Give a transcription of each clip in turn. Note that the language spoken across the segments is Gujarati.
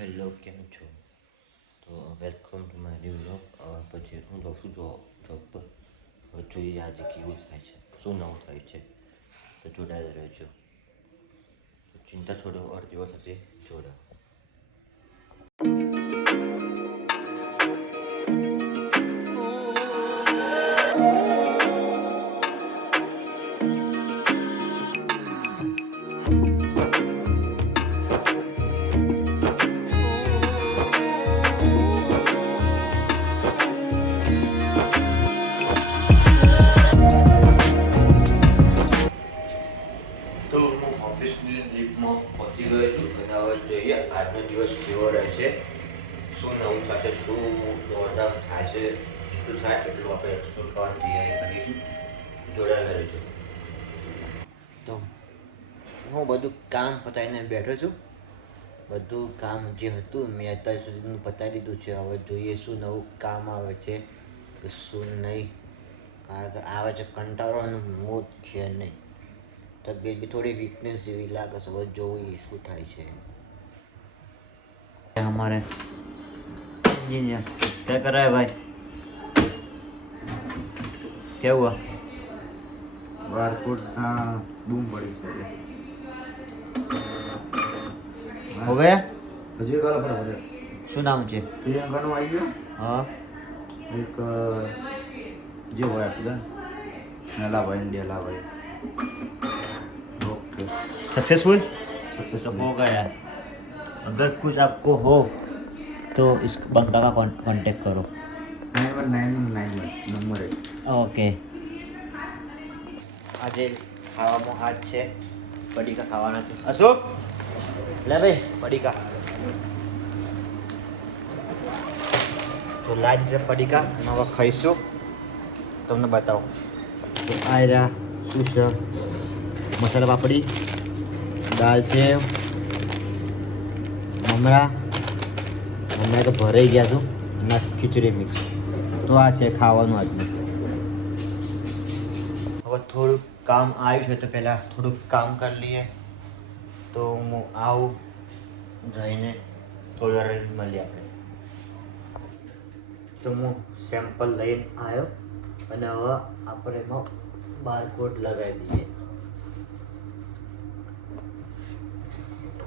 હેલો કેમ છો? તો welcome to my new blog પછી હું જાઉં છું જો જોબ પર હવે જોઈએ આજે કેવું થાય છે, શું નવું થાય છે. તો જોડાયેલા રહેજો. ચિંતા છોડો, અડધી વાર સાથે તો હું ઓફિસની લીફમાં પહોંચી ગયો છું અને હવે જોઈએ આજનો દિવસ કેવો રહેશે. શું નવું થશે, શું દોડધામ થશે એટલું થાય એટલું આપણે એક્સપ્લોર કરવાની તૈયારી કરીશું જોડાયેલા રહીશું તો હું બધું કામ પતાવીને બેઠો છું. બધું કામ જે હતું મેં અત્યાર સુધીનું પતાવી દીધું છે. હવે જોઈએ શું નવું કામ આવે છે કે શું નહીં. કારણ કે આવે છે કંટાળો અને મૂડ છે નહીં. તબિયત બી થોડી વીકનેસ જેવી લાગે છે. હવે જોવું શું થાય છે. અમારે ક્યાં કરાય ભાઈ. કેવું બારકોડ બૂમ પડી છે હવે. હજી કાલે પણ શું નામ છે? પ્રિયંકાનું આવી ગયું? હા. એક જે હોય આપણે નલાભાઈ ડેલાભાઈ ઓકે सक्सेसफुल सक्सेस तो हो गया अगर कुछ आपको हो तो इस बंका का कांटेक्ट करो nine one nine one nine one number એક ઓકે આજે ખાવામાં હાથ છે પડીકા ખાવાના છે અશોક લે ભાઈ પડીકા તો લાજ રીતે પડીકા અને હવે ખાઈશું તમને બતાવો તો આ રહ્યા શું છે મસાલા પાપડી, દાળ છે, મમરા મમરા તો ભરાઈ ગયા છું, અને ખીચડી મિક્સ તો આ છે ખાવાનું આજનું. હવે થોડુંક કામ આવ્યું છે તો પહેલાં થોડુંક કામ કરી લઈએ. તો હું આવું, જઈને થોડી વાર મળીએ આપણે. તો હું સેમ્પલ લઈને આવ્યો, અને હવે આપણે એમાં બારકોડ લગાવી દઈએ.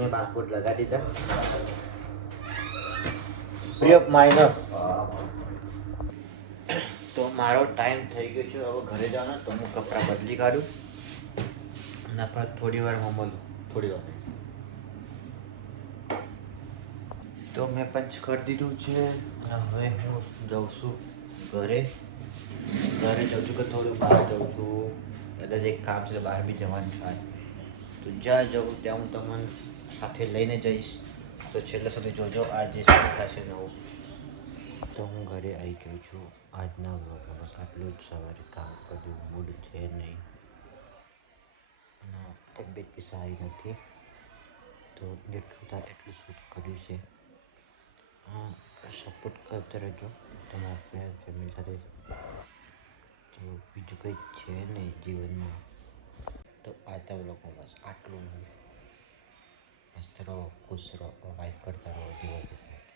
મેં બારકોડ લગાવી દીધા. પ્રિય માઇનર તો મારો ટાઈમ થઈ ગયો છે. હવે ઘરે જવાનો તો હું કપડાં બદલી કાઢું અને આપણે થોડી વાર મળું થોડી વાર. તો મેં પંચ કરી દીધું છે. હવે હું જાઉં છું ઘરે. ઘરે જાઉં છું કે થોડું બહાર જાઉં છું. કદાચ એક કામ છે બહાર બી જવાનું થાય. તો જ્યાં જવું ત્યાં હું તમને સાથે લઈને જઈશ. તો છેલ્લે સુધી જોજો, આજે શું થશે નવું. તો હું ઘરે આવી ગયો છું. આજના બ્લોગમાં બસ આટલું જ. સવારે કામ કર્યું, મૂડ છે નહીં. અને તબિયત બી સારી નથી. તો જેટલું થાય એટલું શૂટ કર્યું છે. સપોર્ટ કરતા રહેજો. તમારા ફેમિલી સાથે. તો બીજું કંઈ છે નહીં જીવનમાં. તો આજના બ્લોગમાં બસ આટલું हसते रहो खुश रहो और लाइक करते रहो दिवाली के साथ